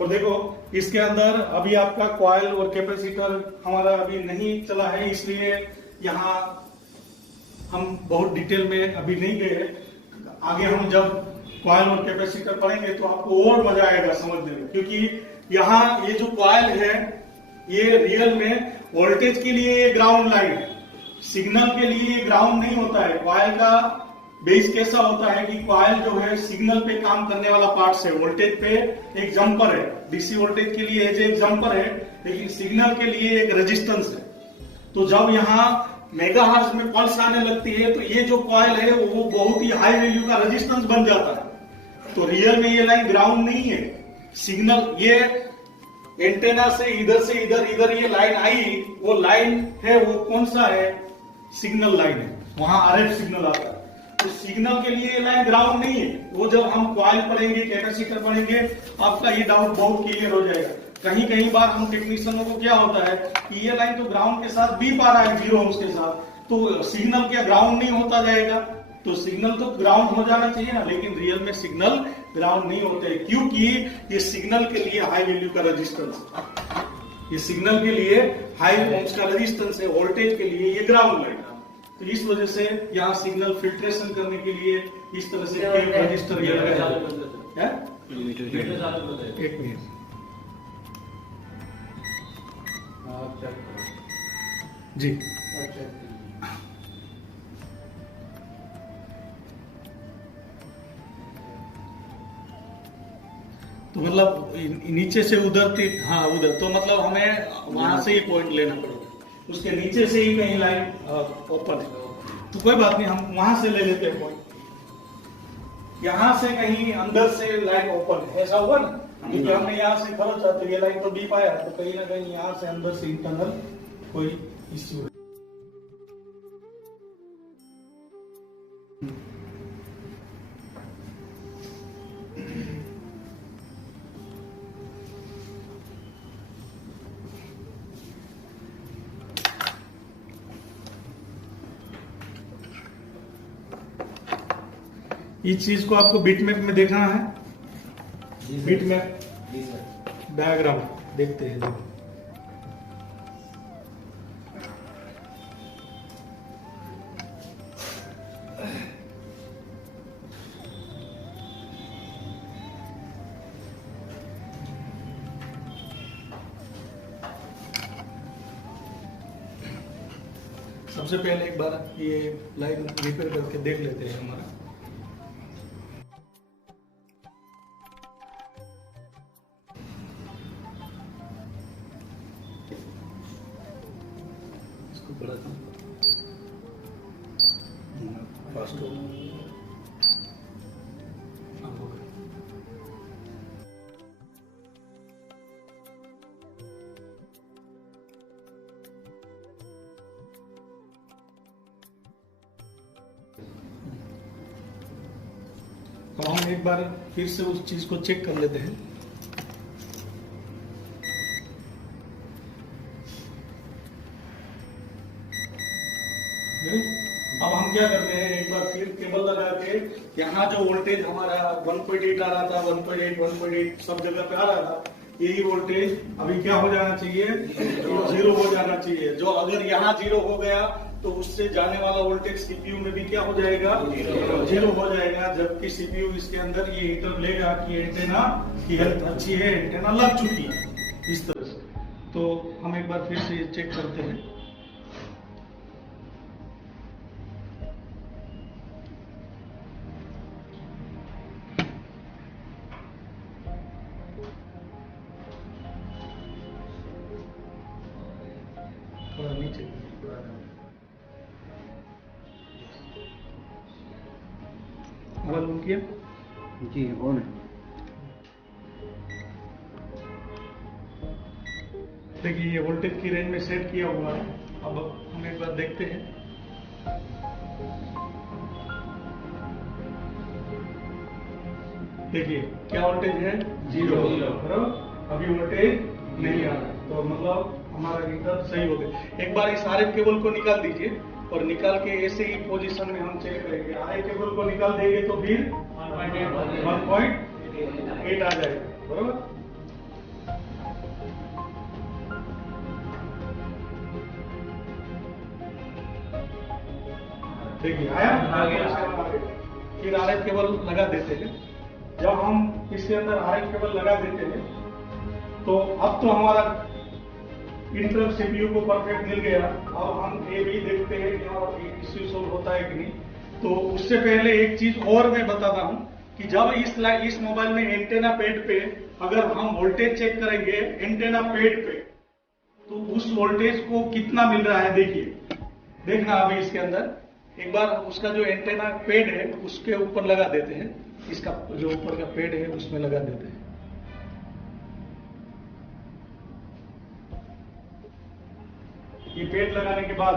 और देखो इसके अंदर अभी आपका कॉइल और कैपेसिटर हमारा अभी नहीं चला है, इसलिए यहाँ हम बहुत डिटेल में अभी नहीं गए। आगे हम जब कॉइल और कैपेसिटर पढ़ेंगे तो आपको और मजा आएगा समझने में, क्योंकि यहाँ ये जो कॉइल है ये रियल में वोल्टेज के लिए ये ग्राउंड लाइन है, सिग्नल के लिए ये ग्राउंड नहीं होता है। कॉइल का बेस कैसा होता है कि कॉइल जो है सिग्नल पे काम करने वाला पार्ट है, वोल्टेज पे एक जंपर है, डीसी वोल्टेज के लिए एक जंपर है, लेकिन सिग्नल के लिए एक रेजिस्टेंस है। तो जब यहाँ मेगाहर्ट्ज में पल्स आने लगती है तो ये जो कॉइल है वो बहुत ही हाई वैल्यू का रेजिस्टेंस बन जाता है। तो रियल में ये लाइन ग्राउंड नहीं है, सिग्नल, ये एंटेना से इधर इधर ये लाइन आई, वो लाइन है, वो कौन सा है, सिग्नल लाइन है, वहां आरएफ सिग्नल आता है। तो सिग्नल के लिए ये लाइन ग्राउंड नहीं है। वो जब हम कॉइल पढ़ेंगे, कैपेसिटर पढ़ेंगे, आपका ये डाउट बहुत क्लियर हो जाएगा। कहीं बार हम टेक्नीशियनों को क्या होता है कि ये लाइन तो ग्राउंड के साथ बीप आ रहा है 0 ohms के साथ, तो सिग्नल क्या ग्राउंड नहीं होता जाएगा? तो सिग्नल तो ग्राउंड हो जाना चाहिए ना, लेकिन रियल में सिग्नल ग्राउंड नहीं होते, क्योंकि ये सिग्नल के लिए हाई वैल्यू का रेजिस्टेंस, ये सिग्नल के लिए हाई ओम्स का रेजिस्टेंस है, वोल्टेज के लिए ये ग्राउंड लाइन। तो इस वजह से यहाँ सिग्नल फिल्ट्रेशन करने के लिए इस तरह से रजिस्टर ये लगाया है। एक मिनट, जी तो मतलब नीचे से उधर थी, हाँ उधर, तो मतलब हमें वहां से ये पॉइंट लेना पड़ेगा, उसके नीचे से ही कहीं लाइन ओपन है, तो कोई बात नहीं, हम वहां से ले लेते हैं पॉइंट। यहाँ से कहीं अंदर से लाइन ओपन है, ऐसा हुआ ना, क्योंकि हमने यहाँ से खरोच तो ये लाइन तो बीप आया, तो कहीं ना कहीं यहाँ से अंदर से इंटरनल कोई इश्यू। इस चीज को आपको बिटमैप में देखना है, बिटमैप डायग्राम देखते हैं। सबसे पहले एक बार ये लाइन रिपेयर करके देख लेते हैं हमारा। इसको बड़ा फास्ट हो तो हम एक बार फिर से उस चीज को चेक कर लेते हैं। अब हम क्या करते हैं, एक बार फिर केबल लगा के यहाँ जो वोल्टेज हमारा 1.8 आ रहा था, 1.8 सब जगह पे आ रहा था, यही वोल्टेज अभी क्या हो जाना चाहिए, जीरो हो जाना चाहिए। जो अगर यहाँ जीरो हो गया तो उससे जाने वाला वोल्टेज सीपीयू में भी क्या हो जाएगा, जीरो हो जाएगा। जबकि सीपीयू इसके अंदर ये इंटर लेगा कि एंटेना की हेल्थ अच्छी है, एंटेना लग चुकी है, इस तरह से। तो हम एक बार फिर से चेक करते हैं। थोड़ा नीचे मालूम किया जी ऑन है। देखिए ये वोल्टेज की रेंज में सेट किया हुआ है। अब हम एक बार देखते हैं। देखिए क्या वोल्टेज है, जीरो, बराबर। अभी वोल्टेज नहीं आ रहा, तो मतलब हमारा मीटर सही हो गया। एक बार इस आरएफ केबल को निकाल दीजिए और निकाल के ऐसे ही पोजीशन में हम चेक करेंगे। आरएफ केबल को निकाल देंगे तो फिर 1.8 आ जाएगा, बराबर। देखिए आया, फिर आरएफ केबल लगा देते हैं। जब हम इसके अंदर आरएफ केबल लगा देते हैं तो अब तो हमारा इंटरप्ट सीपीयू को परफेक्ट मिल गया। अब हम ये भी देखते हैं कि हमारा इश्यू सोल्व होता है कि नहीं। तो उससे पहले एक चीज और मैं बताता हूं कि जब इस मोबाइल में एंटेना पैड पे अगर हम वोल्टेज चेक करेंगे एंटेना पैड पे, तो उस वोल्टेज को कितना मिल रहा है, देखिए देखना अभी इसके अंदर। एक बार उसका जो एंटेना पैड है उसके ऊपर लगा देते हैं, इसका जो ऊपर का पैड है उसमें लगा देते हैं। ये पैड लगाने के बाद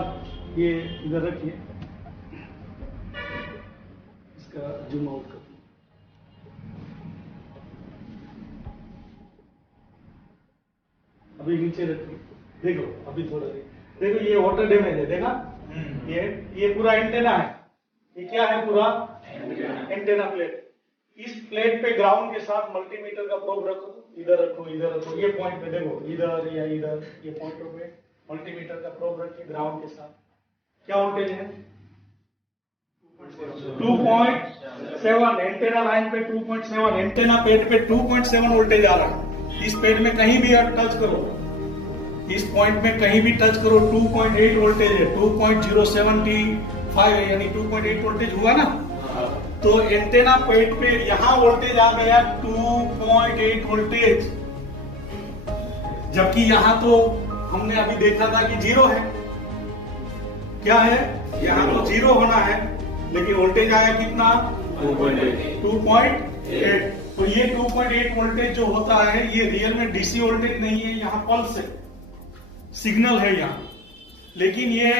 ये इधर रखिए, इसका जूम आउट कर। अभी नीचे रखिए, देखो अभी थोड़ा देखो ये वाटर डैमेज है, देखा ये पूरा एंटेना है। ये क्या है, पूरा एंटेना प्लेट। इस प्लेट पे ग्राउंड के साथ मल्टीमीटर का प्रोब रखो, इधर रखो इधर रखो, ये पॉइंट पे देखो, इधर या इधर ये पॉइंटों पे मल्टीमीटर का प्रोब रखिए ग्राउंड के साथ। क्या वोल्टेज है, 2.7। एंटेना लाइन पे 2.7, एंटेना पेड पे 2.7 वोल्टेज आ रहा है। इस पेड में कहीं भी टच करो, इस पॉइंट में कहीं भी टच करो, 2.8 वोल्टेज है, 2.075 है, यानी 2.8 वोल्टेज हुआ ना। तो एंटेना पेड पे यहां वोल्टेज आ गया 2.8 वोल्टेज, जबकि यहां तो हमने अभी देखा था कि जीरो है। क्या है, यहां तो जीरो होना है, लेकिन वोल्टेज आया कितना, 2.8। तो ये 2.8 वोल्टेज जो होता है ये रियल में डीसी वोल्टेज नहीं है, यहाँ पल्स है, सिग्नल है यहाँ। लेकिन ये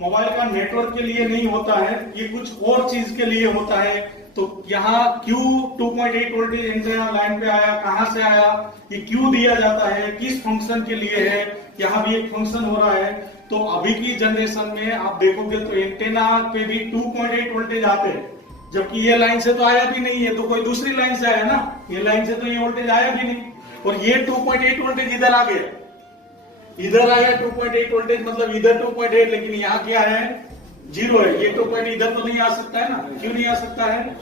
मोबाइल का नेटवर्क के लिए नहीं होता है, ये कुछ और चीज के लिए होता है। तो यहाँ क्यों 2.8 वोल्टेज एंटेना लाइन पे आया, कहां से आया, ये क्यों दिया जाता है, किस फंक्शन के लिए है, यहाँ भी एक फंक्शन हो रहा है। तो अभी की जनरेशन में आप देखोगे तो एंटेना पे भी 2.8 वोल्टेज आते हैं, जबकि ये लाइन से तो आया भी नहीं है, तो कोई दूसरी लाइन से आया ना, ये लाइन से तो ये वोल्टेज आया भी नहीं। और ये 2.8 वोल्टेज इधर आ गया, इधर आया 2.8 वोल्टेज, मतलब इधर 2.8, लेकिन यहाँ क्या है, जीरो है। ये 2.8 इधर तो नहीं आ सकता है ना, क्यों नहीं आ सकता है,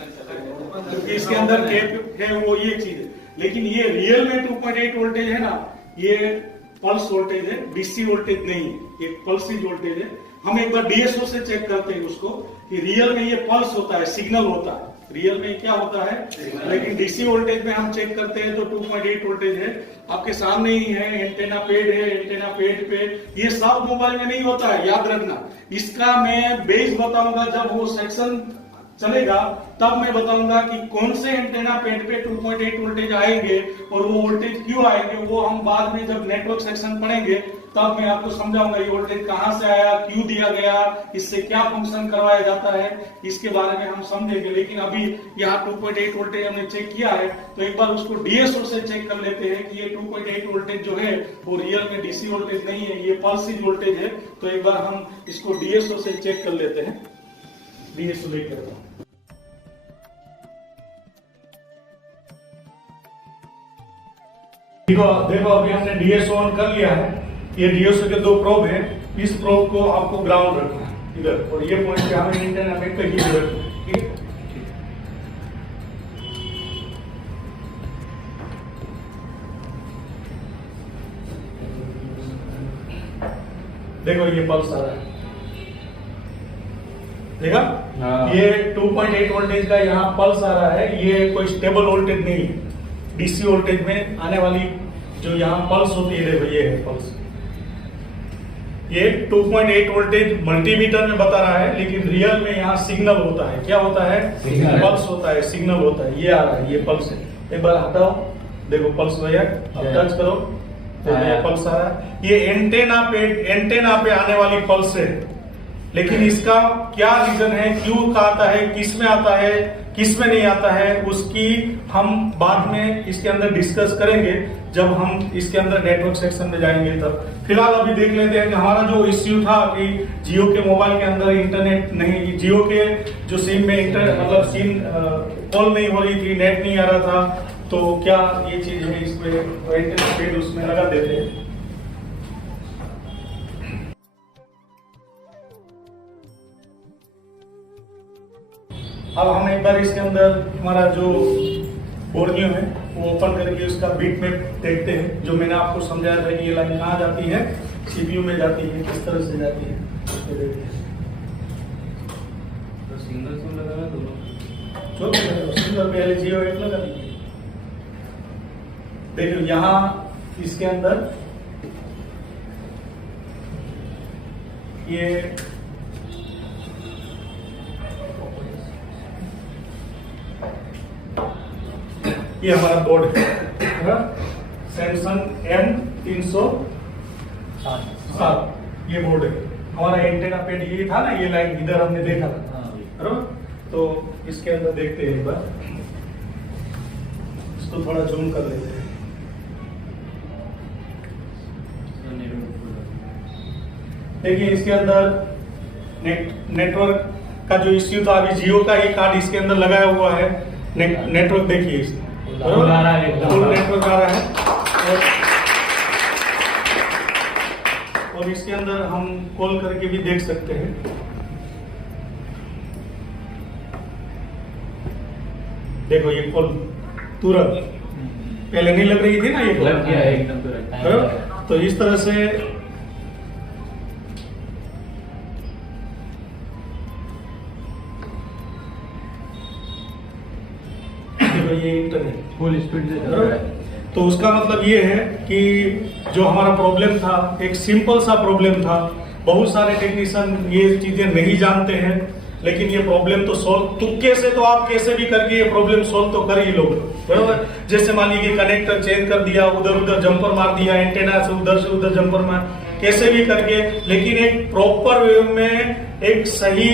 क्योंकि इसके अंदर गैप है, वो ये चीज है। लेकिन ये रियल में 2.8 वोल्टेज है ना, ये पल्स वोल्टेज है, डीसी वोल्टेज नहीं है, ये पल्सिज वोल्टेज है। हम एक बार डीएसओ से चेक करते हैं उसको कि रियल में ये पल्स होता है, सिग्नल होता है, रियल में क्या होता है। लेकिन डीसी वोल्टेज में हम चेक करते हैं तो 2.8 वोल्टेज है। आपके सामने ही है, एंटेना पेड है, एंटेना पेड पे ये सब मोबाइल में नहीं होता है, याद रखना। इसका मैं बेस बताऊंगा जब वो सेक्शन चलेगा, तब मैं बताऊंगा कि कौन से एंटेना पेड पे 2.8 वोल्टेज आएंगे और वो वोल्टेज क्यों आएंगे। वो हम बाद में जब नेटवर्क सेक्शन पढ़ेंगे तब मैं आपको समझाऊंगा ये वोल्टेज कहां से आया, क्यों दिया गया, इससे क्या फंक्शन करवाया जाता है, इसके बारे में हम समझेंगे। लेकिन अभी यहाँ 2.8 वोल्टेज हमने चेक किया है, तो एक बार उसको डीएसओ से चेक कर लेते हैं कि ये 2.8 वोल्टेज जो है वो रियल में डीसी वोल्टेज नहीं है, ये पल्सिज वोल्टेज है। तो एक बार हम इसको डीएसओ से चेक कर लेते हैं। DSO लेके आता हूँ। देखो अभी हमने DSO ऑन कर लिया है। ये DSO के दो प्रोब है। इस प्रोब को आपको ग्राउंड रखना है इधर, और ये पॉइंट पे हमें एंटीना पे कहीं भी रखना है, ठीक है। देखो ये पल्स आ रहा है, देखा? ये 2.8 वोल्टेज का यहाँ पल्स आ रहा है। ये कोई स्टेबल वोल्टेज नहीं है। डीसी वोल्टेज में आने वाली जो यहाँ पल्स होती है, देखो ये है पल्स। ये 2.8 वोल्टेज मल्टीमीटर में बता रहा है, लेकिन रियल में यहाँ सिग्नल होता है। क्या होता है? पल्स होता है, सिग्नल होता है। ये आ रहा है, ये पल्स है। एक बार हटाओ, देखो पल्स भैया, अब टच करो तो ये पल्स आ रहा है। ये एंटेना पे आने वाली पल्स है। लेकिन इसका क्या रीजन है, क्यों का आता है, किस में आता है, किस में नहीं आता है, उसकी हम बाद में इसके अंदर डिस्कस करेंगे जब हम इसके अंदर नेटवर्क सेक्शन में जाएंगे तब। फिलहाल अभी देख लेते हैं कि हमारा जो इश्यू था कि जियो के मोबाइल के अंदर इंटरनेट नहीं, जियो के जो सिम में इंटरनेट मतलब सिम कॉल नहीं हो रही थी, नेट नहीं आ रहा था, तो क्या ये चीज है, इसमें उसमें लगा देते हैं। अब हम एक बार इसके अंदर हमारा जो बोर्नियो है वो ओपन करके उसका बीट में देखते हैं। जो मैंने आपको समझाया था कि ये लाइन कहाँ जाती है, सीपीयू में जाती है, किस तरह से जाती है। तो सिंगल सिम लगाना दोनों, जो सिंगल पहले जियो एक लगा दीजिए। देखिए यहाँ इसके अंदर ये हमारा बोर्ड है सैमसंग M307, ये बोर्ड है हमारा। एंटेना पेड ये था ना, ये लाइन इधर हमने देखा था, बराबर। तो इसके अंदर देखते हैं एक बार, इसको थोड़ा जूम कर लेते हैं। देखिए इसके अंदर नेटवर्क का जो इश्यू था, अभी जियो का ये कार्ड इसके अंदर लगाया हुआ है। नेटवर्क देखिए इसमें फुल नेटवर्क आ रहा है, और इसके अंदर हम कॉल करके भी देख सकते हैं। देखो ये कॉल तुरंत, पहले नहीं लग रही थी ना, ये लग गया एकदम तुरंत। तो इस तरह से ये इंटरनेट फुल स्पीड से चल रहा है। तो उसका मतलब ये है कि जो हमारा प्रॉब्लम था, एक सिंपल सा प्रॉब्लम था। बहुत सारे टेक्नीशियन ये चीजें नहीं जानते हैं, लेकिन ये प्रॉब्लम तो सॉल्व तुक्के से, तो आप कैसे भी करके ये प्रॉब्लम सॉल्व तो कर ही लोगे, बराबर। जैसे मान लीजिए कनेक्टर चेंज कर दिया, उधर उधर जंपर मार दिया, एंटेना से उधर जंपर मार, कैसे भी करके, लेकिन एक प्रॉपर वे में, एक सही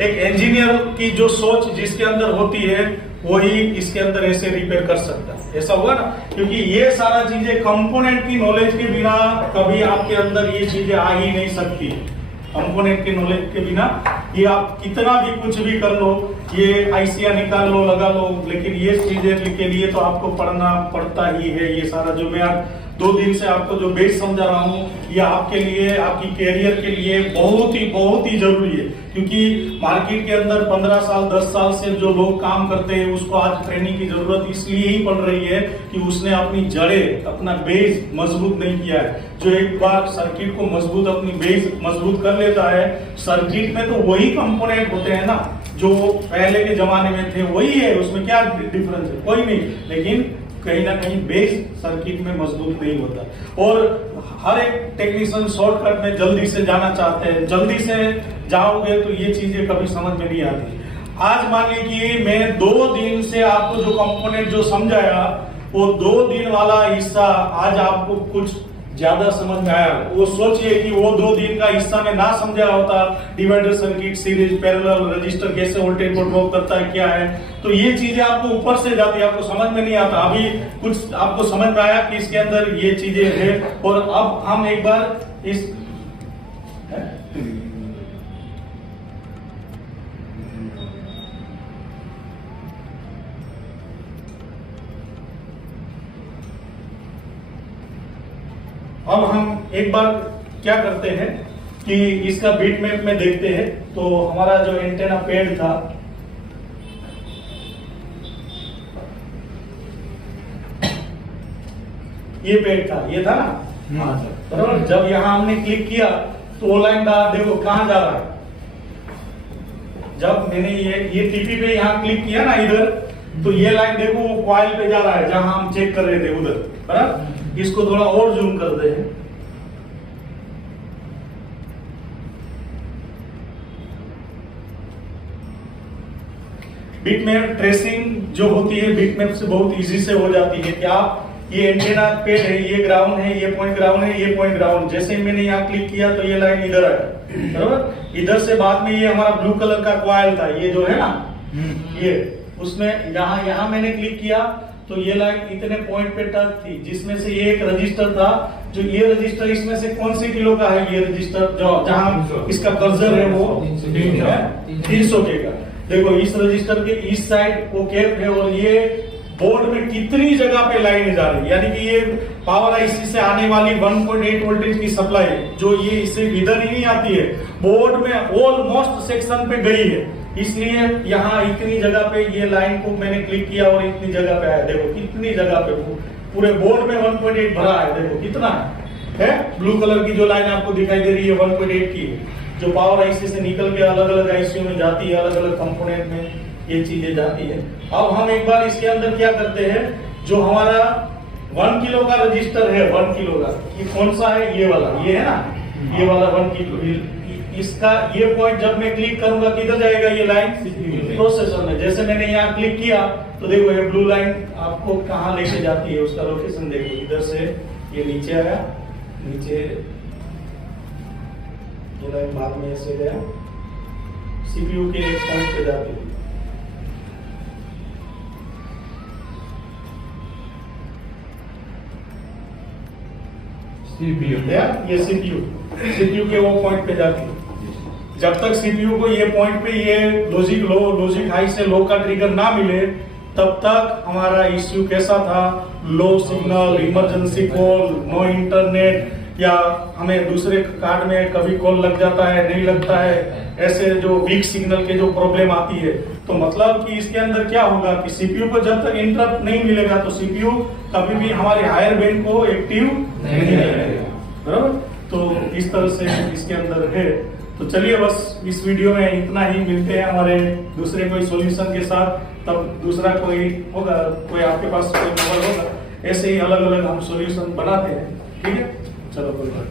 एक इंजीनियर की जो सोच जिसके अंदर होती है, वही इसके अंदर ऐसे रिपेयर कर सकता है। ऐसा होगा ना, क्योंकि ये सारा चीजें कंपोनेंट की नॉलेज के बिना कभी आपके अंदर ये चीजें आ ही नहीं सकती। कंपोनेंट की नॉलेज के बिना ये आप कितना भी कुछ भी कर लो, ये आईसिया निकाल लो, लगा लो, लेकिन ये चीजें के लिए तो आपको पढ़ना पड़ता ही है। ये सारा जो मैं 2 दिन से आपको जो बेस समझा रहा हूँ, ये आपके लिए, आपकी कैरियर के लिए बहुत ही जरूरी है। क्योंकि मार्केट के अंदर 15 साल 10 साल से जो लोग काम करते हैं, उसको आज ट्रेनिंग की जरूरत इसलिए ही पड़ रही है कि उसने अपनी जड़ें, अपना बेस मजबूत नहीं किया है। जो एक बार सर्किट को मजबूत, अपनी बेस मजबूत कर लेता है, सर्किट में तो वही कंपोनेंट होते हैं ना जो पहले के जमाने में थे, वही है। उसमें क्या डिफरेंस है? कोई नहीं, लेकिन कहीं ना कहीं बेस सर्किट में मजबूत नहीं होता। और हर एक टेक्नीशियन शॉर्टकट में जल्दी से जाना चाहते हैं, जल्दी से जाओगे तो ये चीजें कभी समझ में नहीं आती। आज मान लीजिए मैं 2 दिन से आपको जो कंपोनेंट जो समझाया, वो 2 दिन वाला हिस्सा आज आपको कुछ ज्यादा समझ में आया। वो सोचिए कि वो 2 दिन का हिस्सा में ना समझा होता, divider circuit, series, parallel, register कैसे वोल्टेज को ड्रॉप करता है, क्या है, तो ये चीजें आपको ऊपर से जाती है, आपको समझ में नहीं आता। अभी कुछ आपको समझ में आया कि इसके अंदर ये चीजें है। और अब हम एक बार इस अब हम एक बार क्या करते हैं कि इसका बीट मैप में देखते हैं। तो हमारा जो एंटेना पेड था, ये पेड था, ये था ना, हाँ सर, बराबर। जब यहाँ हमने क्लिक किया तो वो लाइन का देखो कहाँ जा रहा है। जब मैंने ये टीपी पे यहाँ क्लिक किया ना इधर, तो ये लाइन देखो वो कॉइल पे जा रहा है जहां हम चेक कर रहे थे उधर, बराबर। इसको थोड़ा और जूम करते हैं। बीट मैप ट्रेसिंग जो होती है बीट मैप से बहुत इजी से हो जाती है कि आप ये एंटेना पेड है, ये ग्राउंड है, ये पॉइंट ग्राउंड है, ये पॉइंट ग्राउंड। जैसे ही मैंने यहाँ क्लिक किया तो ये लाइन इधर है, बराबर। इधर से बाद में ये हमारा ब्लू कलर का कॉइल था, ये जो है ना, ये उसमें यहाँ मैंने क्लिक किया तो ये लाइन इतने पॉइंट पे टच थी, जिसमें से ये एक रजिस्टर था। जो ये रजिस्टर इसमें से कौन से किलो का है ये रजिस्टर, जो जहां इसका कर्सर है वो 300 के का। देखो इस रजिस्टर के इस साइड वो कैप है और ये बोर्ड में कितनी जगह पे लाइन जा रही है, यानी कि ये पावर आईसी से आने वाली 1.8 वोल्टेज की सप्लाई जो ये इससे इधर ही नहीं आती है, बोर्ड में ऑलमोस्ट सेक्शन पे गई है। इसलिए यहाँ इतनी जगह पे ये लाइन को मैंने क्लिक किया और इतनी जगह पे आया। देखो कितनी जगह पे पूरे बोर्ड में 1.8 भरा है, देखो कितना है। ब्लू कलर की जो लाइन आपको दिखाई दे रही है 1.8 की, जो पावर आईसी से निकल के अलग अलग आईसीयू में जाती है, अलग अलग कंपोनेंट में ये चीजें जाती है। अब हम एक बार इसके अंदर क्या करते हैं, जो हमारा 1 किलो का रजिस्टर है, 1 किलो का, ये कौन सा है, ये वाला, ये है ना, ये वाला 1 किलो, इसका ये पॉइंट जब मैं क्लिक करूंगा किधर जाएगा ये लाइन, प्रोसेसर में। जैसे मैंने यहाँ क्लिक किया तो देखो ये ब्लू लाइन आपको कहाँ लेके जाती है, उसका लोकेशन देखो। इधर से ये नीचे आया, नीचे ये लाइन बाद में ऐसे गया, सीपीयू के एक पॉइंट पे जाती है। ये सीपीयू के वो पॉइंट पे जाती है। जब तक सीपीयू को ये पॉइंट पे ये लॉजिक लो, लॉजिक हाई से लो का ट्रिगर ना मिले, तब तक हमारा इश्यू कैसा था, low signal, emergency call, no internet, या हमें दूसरे कार्ड में कभी कॉल लग जाता है, नहीं लगता है, ऐसे जो वीक सिग्नल के जो प्रॉब्लम आती है। तो मतलब कि इसके अंदर क्या होगा कि सीपीयू को जब तक इंटरप्ट नहीं मिलेगा तो सीपीयू कभी भी हमारे हायर बैंड को एक्टिव नहीं करेगा, बराबर। तो इस तरह से इसके अंदर है। तो चलिए बस इस वीडियो में इतना ही, मिलते हैं हमारे दूसरे कोई सॉल्यूशन के साथ। तब दूसरा कोई होगा, कोई आपके पास कोई मोबाइल होगा, ऐसे ही अलग अलग हम सॉल्यूशन बनाते हैं, ठीक है। चलो कोई बात।